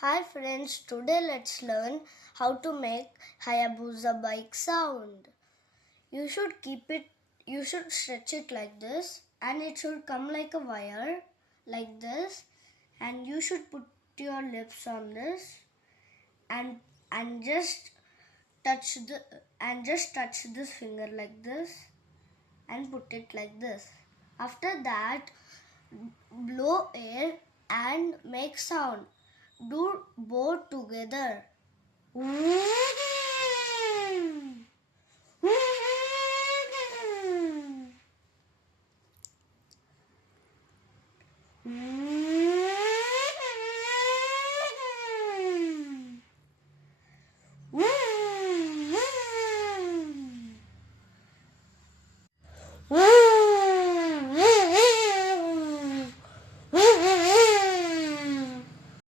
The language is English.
Hi friends, today let's learn how to make Hayabusa bike sound. You should stretch it like this and it should come like a wire like this, and you should put your lips on this and and just touch this finger like this and put it like this. After that, blow air and make sound. Do both together.